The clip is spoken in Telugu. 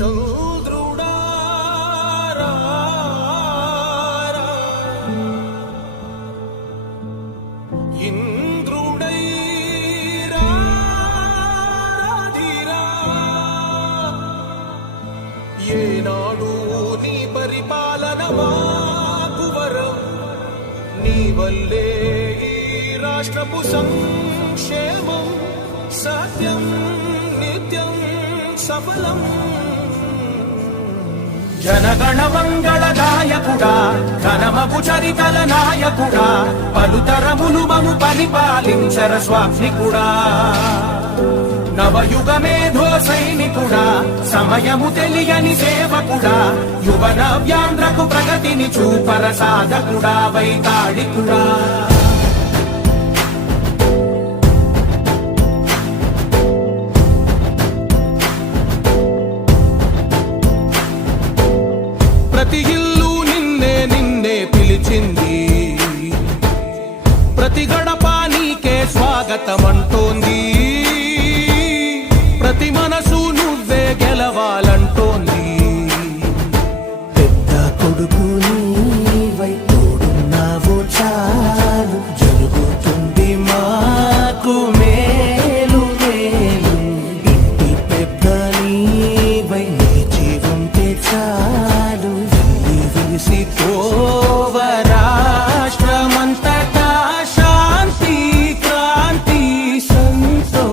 చంద్రుడా ఇంద్రుడై రాధిరా ఏనాడు నీ పరిపాలన మాకు వరం నీ వల్లే ఈ రాష్ట్రపు సంక్షేమం సత్యం నిత్యం సఫలం జనగణ మంగళ గాయకుడా ఘనమగు చరితల నాయకుడా పలుతరములు మము పరిపాలించర స్వామికుడా నవయుగ మేధో సైనికుడా సమయము తెలియని సేవకుడా యువన వ్యాంధ్రకు ప్రగతిని చూపర సాధకుడా వైతాళికుడా ప్రతి ఇల్లు నిన్నే నిన్నే పిలిచింది ప్రతి గడప నీకే స్వాగతమంట